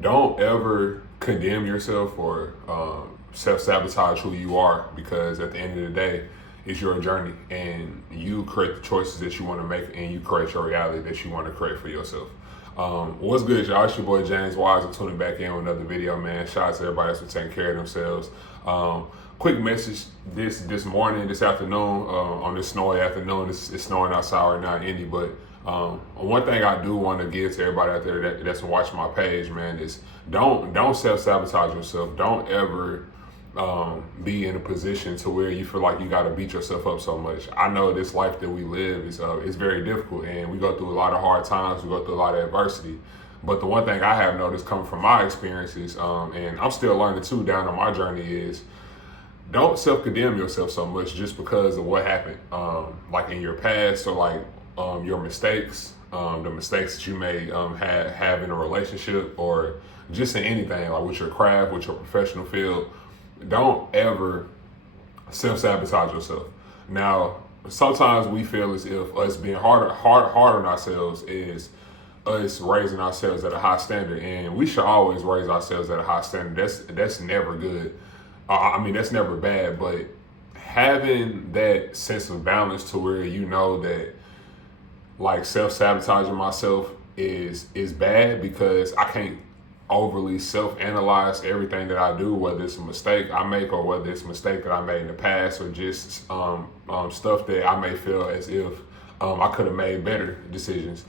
don't ever condemn yourself or self-sabotage who you are, because at the end of the day, it's your journey and you create the choices that you want to make and you create your reality that you want to create for yourself. What's good, y'all? It's your boy James Wise. I'm tuning back in with another video, man. Shout out to everybody that's been taking care of themselves. Quick message this morning, this afternoon, on this snowy afternoon. It's snowing outside right now in Indy, but one thing I do want to give to everybody out there that's watching my page, man, is don't self-sabotage yourself. Don't ever be in a position to where you feel like you got to beat yourself up so much. I know this life that we live is very difficult, and we go through a lot of hard times. We go through a lot of adversity. But the one thing I have noticed coming from my experiences, and I'm still learning too down on my journey, is don't self-condemn yourself so much just because of what happened, like in your past, or like your mistakes, the mistakes that you may have in a relationship, or just in anything, like with your craft, with your professional field. Don't ever self-sabotage yourself. Now, sometimes we feel as if us being hard on ourselves is us raising ourselves at a high standard, and we should always raise ourselves at a high standard. That's never good. I mean, that's never bad, but having that sense of balance to where you know that, like, self-sabotaging myself is bad, because I can't overly self-analyze everything that I do, whether it's a mistake I make or whether it's a mistake that I made in the past, or just stuff that I may feel as if I could have made better decisions.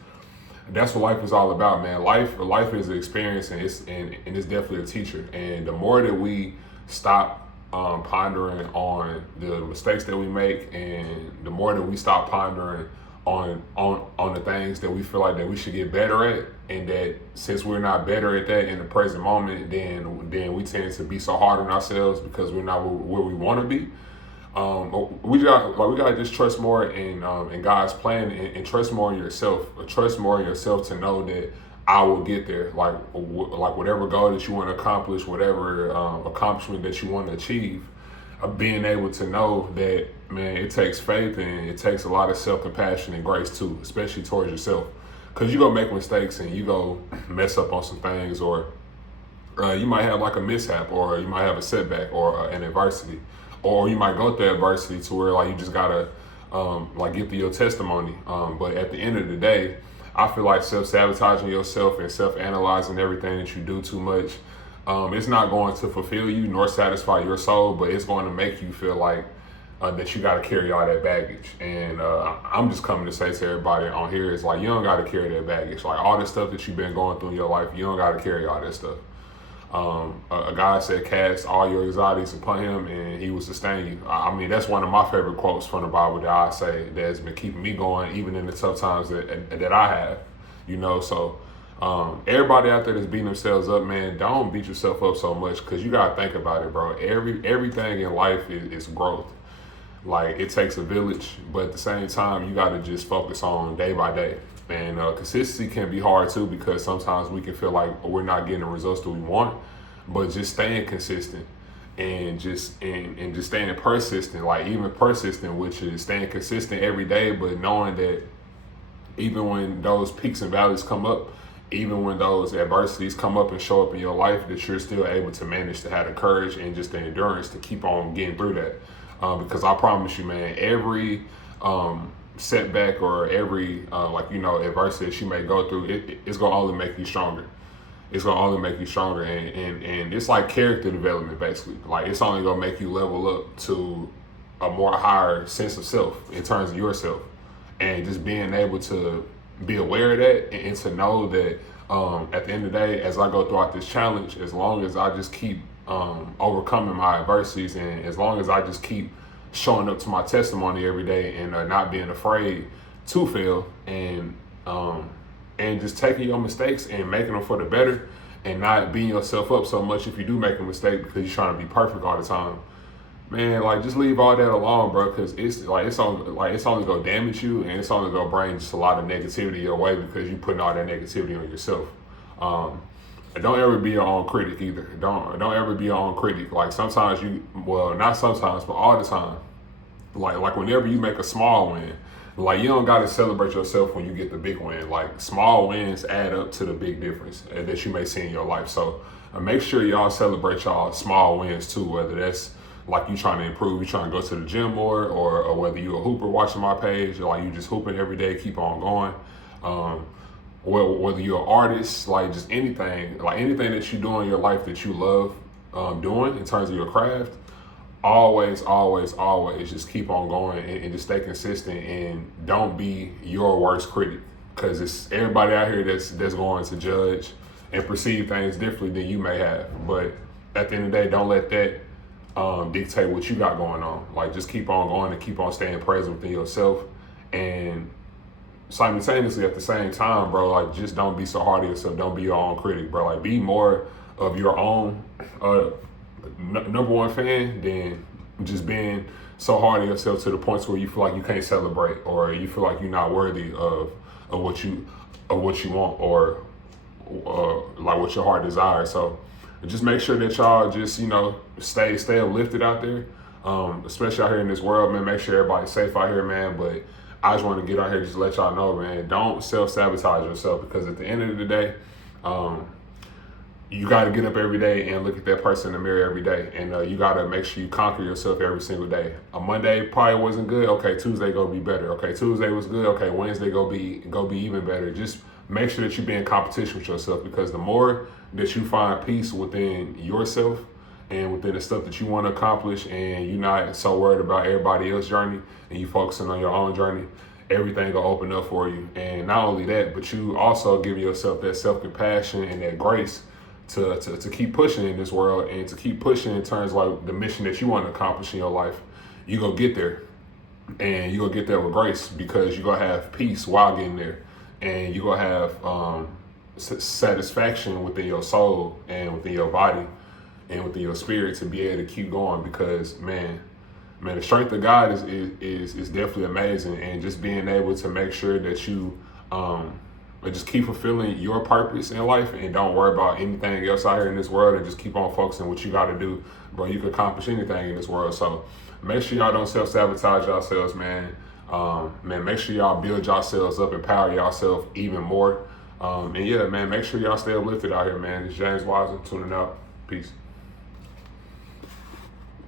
That's what life is all about, man. Life is an experience, and it's definitely a teacher. And the more that we stop pondering on the mistakes that we make, and the more that we stop pondering on the things that we feel like that we should get better at, and that since we're not better at that in the present moment, then we tend to be so hard on ourselves because we're not where we want to be. We gotta just trust more in God's plan, and trust more in yourself. Trust more in yourself to know that I will get there. Like whatever goal that you want to accomplish, whatever accomplishment that you want to achieve, being able to know that, man, it takes faith and it takes a lot of self-compassion and grace too, especially towards yourself. Because you go make mistakes and you go mess up on some things, or you might have like a mishap, or you might have a setback, or an adversity, or you might go through adversity to where, like, you just gotta like get through your testimony. But at the end of the day, I feel like self-sabotaging yourself and self-analyzing everything that you do too much, it's not going to fulfill you nor satisfy your soul, but it's going to make you feel like that you got to carry all that baggage. And I'm just coming to say to everybody on here, is like, you don't got to carry that baggage. Like, all the stuff that you've been going through in your life, you don't got to carry all that stuff. A guy said, cast all your anxieties upon him and he will sustain you. I mean, that's one of my favorite quotes from the Bible that I say that has been keeping me going even in the tough times that I have, so everybody out there that's beating themselves up, man, don't beat yourself up so much, because you got to think about it, bro. Everything in life is growth. Like, it takes a village, but at the same time, you got to just focus on day by day. And consistency can be hard too, because sometimes we can feel like we're not getting the results that we want. But just staying consistent and just staying persistent, like even persistent, which is staying consistent every day, but knowing that even when those peaks and valleys come up, even when those adversities come up and show up in your life, that you're still able to manage to have the courage and just the endurance to keep on getting through that. Because I promise you, man, every setback or every adversity that you may go through, it's gonna only make you stronger. It's gonna only make you stronger, and it's like character development, basically. Like, it's only gonna make you level up to a more higher sense of self in terms of yourself, and just being able to be aware of that, and to know that at the end of the day, as I go throughout this challenge, as long as I just keep overcoming my adversities, and as long as I just keep showing up to my testimony every day, and not being afraid to fail, and just taking your mistakes and making them for the better, and not beating yourself up so much if you do make a mistake because you're trying to be perfect all the time. Man, like, just leave all that alone, bro, because it's only gonna damage you, and it's only gonna bring just a lot of negativity your way, because you're putting all that negativity on yourself. Don't ever be your own critic either. Don't ever be your own critic. Like, sometimes not sometimes, but all the time. Like whenever you make a small win, Like, you don't got to celebrate yourself when you get the big win. Like, small wins add up to the big difference that you may see in your life. So make sure y'all celebrate y'all small wins too, whether that's like you trying to improve, you trying to go to the gym more, or whether you a hooper watching my page, or like you just hooping every day, keep on going. Whether you're an artist, like just anything that you do in your life that you love doing in terms of your craft, always just keep on going and just stay consistent and don't be your worst critic, because it's everybody out here that's going to judge and perceive things differently than you may have. But at the end of the day, don't let that dictate what you got going on. Like, just keep on going and keep on staying present within yourself, and simultaneously at the same time, bro, like just don't be so hard on yourself. Don't be your own critic, bro. Like, be more of your own number one fan than just being so hard on yourself to the points where you feel like you can't celebrate, or you feel like you're not worthy of what you want, or like what your heart desires. So just make sure that y'all just, stay uplifted out there, especially out here in this world, man. Make sure everybody's safe out here, man. But I just want to get out here just to let y'all know, man, don't self-sabotage yourself, because at the end of the day, you got to get up every day and look at that person in the mirror every day. And you got to make sure you conquer yourself every single day. A Monday probably wasn't good. Okay, Tuesday go be better. Okay, Tuesday was good. Okay, Wednesday go be even better. Just make sure that you be in competition with yourself, because the more that you find peace within yourself and within the stuff that you want to accomplish, and you're not so worried about everybody else's journey and you focusing on your own journey, everything will open up for you. And not only that, but you also give yourself that self-compassion and that grace to keep pushing in this world, and to keep pushing in terms of like the mission that you want to accomplish in your life. You go get there, and you go get there with grace, because you gonna have peace while getting there, and you gonna have satisfaction within your soul and within your body and within your spirit to be able to keep going. Because man, the strength of God is definitely amazing, and just being able to make sure that you but just keep fulfilling your purpose in life, and don't worry about anything else out here in this world, and just keep on focusing what you got to do, bro. You can accomplish anything in this world. So make sure y'all don't self-sabotage yourselves, man. Make sure y'all build yourselves up, empower yourself even more. And yeah, man, make sure y'all stay uplifted out here, man. It's James Wiseman tuning out. Peace.